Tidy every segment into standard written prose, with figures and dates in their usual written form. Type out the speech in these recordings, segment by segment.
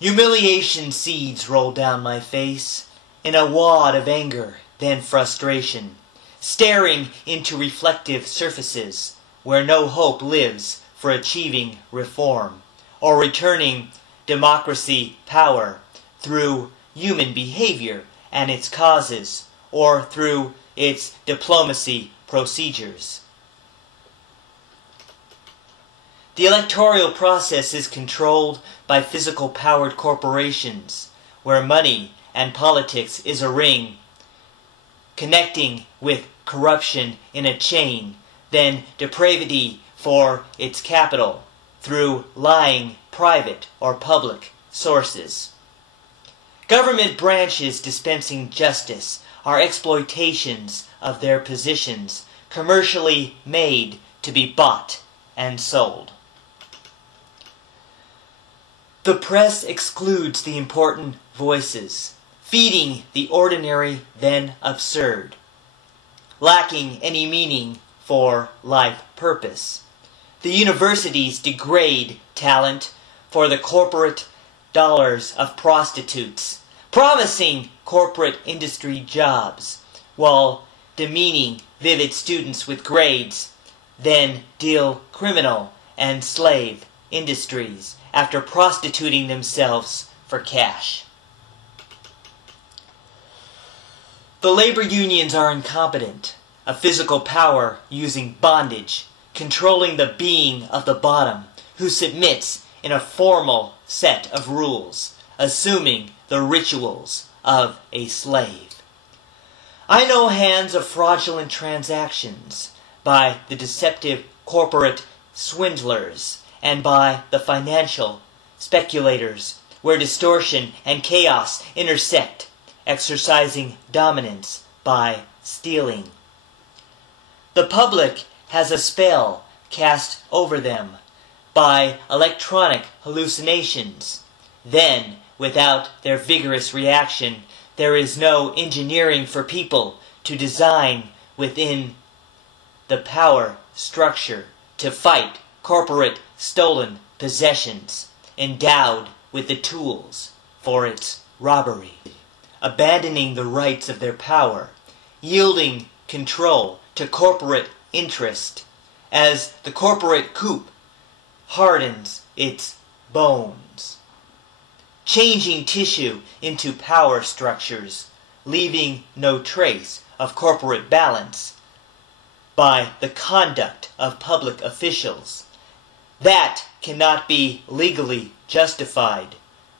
Humiliation seeds roll down my face in a wad of anger, then frustration, staring into reflective surfaces where no hope lives for achieving reform or returning democracy power through human behavior and its causes or through its diplomacy procedures. The electoral process is controlled by physical-powered corporations, where money and politics is a ring, connecting with corruption in a chain, then depravity for its capital, through lying private or public sources. Government branches dispensing justice are exploitations of their positions, commercially made to be bought and sold. The press excludes the important voices, feeding the ordinary then absurd, lacking any meaning for life purpose. The universities degrade talent for the corporate dollars of prostitutes, promising corporate industry jobs, while demeaning vivid students with grades, then deal criminal and slave industries after prostituting themselves for cash. The labor unions are incompetent, a physical power using bondage, controlling the being of the bottom, who submits in a formal set of rules, assuming the rituals of a slave. I know hands of fraudulent transactions by the deceptive corporate swindlers and by the financial speculators, where distortion and chaos intersect, exercising dominance by stealing. The public has a spell cast over them by electronic hallucinations. Then, without their vigorous reaction, there is no engineering for people to design within the power structure to fight corporate stolen possessions, endowed with the tools for its robbery, abandoning the rights of their power, yielding control to corporate interest, as the corporate coup hardens its bones, changing tissue into power structures, leaving no trace of corporate balance by the conduct of public officials. That cannot be legally justified,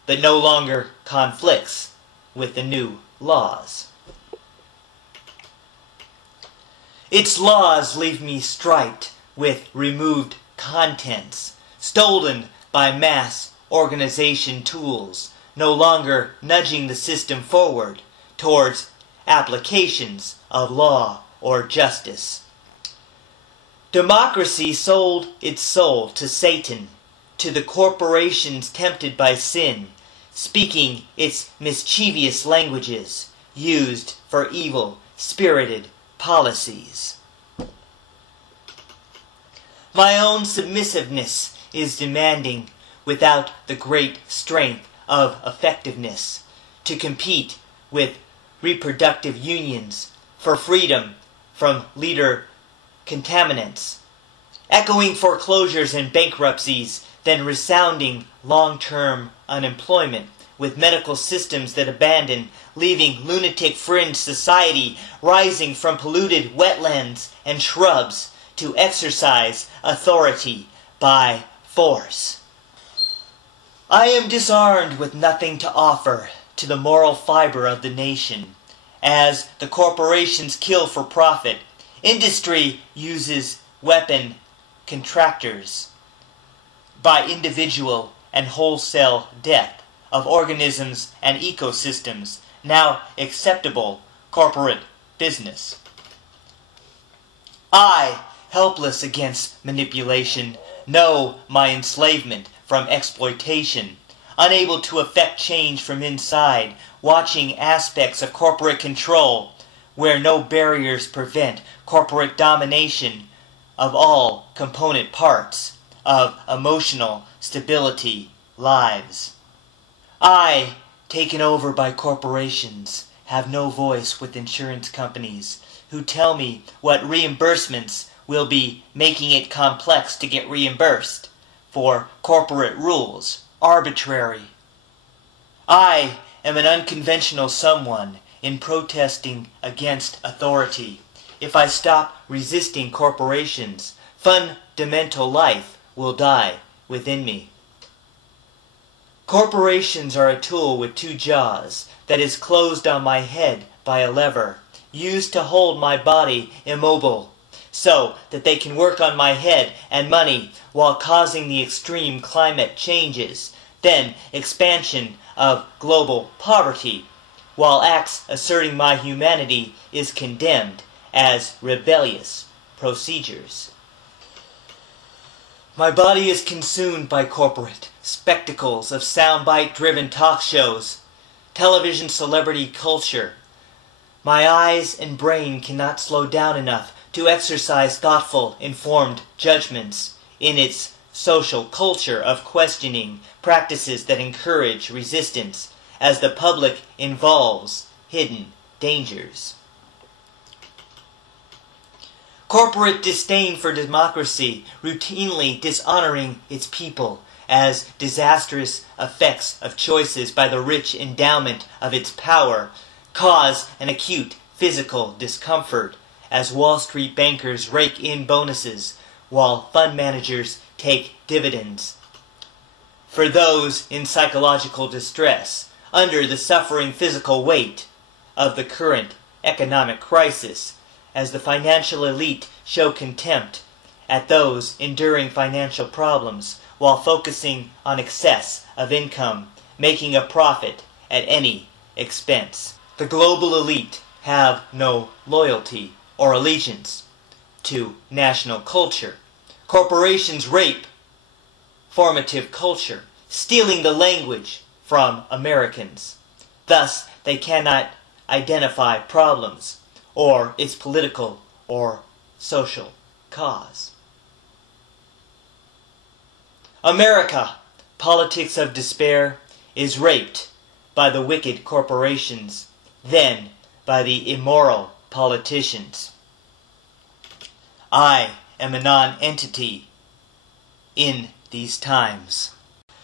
but no longer conflicts with the new laws. Its laws leave me striped with removed contents, stolen by mass organization tools, no longer nudging the system forward towards applications of law or justice. Democracy sold its soul to Satan, to the corporations tempted by sin, speaking its mischievous languages, used for evil-spirited policies. My own submissiveness is demanding, without the great strength of effectiveness, to compete with reproductive unions for freedom from leader contaminants, echoing foreclosures and bankruptcies, then resounding long-term unemployment, with medical systems that abandon, leaving lunatic fringe society rising from polluted wetlands and shrubs to exercise authority by force. I am disarmed with nothing to offer to the moral fiber of the nation, as the corporations kill for profit. Industry uses weapon contractors by individual and wholesale death of organisms and ecosystems, now acceptable corporate business. I, helpless against manipulation, know my enslavement from exploitation, unable to effect change from inside, watching aspects of corporate control where no barriers prevent corporate domination of all component parts of emotional stability lives. I, taken over by corporations, have no voice with insurance companies who tell me what reimbursements will be, making it complex to get reimbursed, for corporate rules arbitrary. I am an unconventional someone in protesting against authority. If I stop resisting corporations, fundamental life will die within me. Corporations are a tool with two jaws that is closed on my head by a lever, used to hold my body immobile, so that they can work on my head and money while causing the extreme climate changes, then expansion of global poverty, while acts asserting my humanity is condemned as rebellious procedures. My body is consumed by corporate spectacles of soundbite-driven talk shows, television celebrity culture. My eyes and brain cannot slow down enough to exercise thoughtful, informed judgments in its social culture of questioning practices that encourage resistance as the public involves hidden dangers. Corporate disdain for democracy, routinely dishonoring its people as disastrous effects of choices by the rich endowment of its power, cause an acute physical discomfort as Wall Street bankers rake in bonuses while fund managers take dividends. For those in psychological distress under the suffering physical weight of the current economic crisis, as the financial elite show contempt at those enduring financial problems while focusing on excess of income, making a profit at any expense. The global elite have no loyalty or allegiance to national culture. Corporations rape formative culture, stealing the language from Americans. Thus, they cannot identify problems or its political or social cause. America, politics of despair, is raped by the wicked corporations, then by the immoral politicians. I am a non-entity in these times.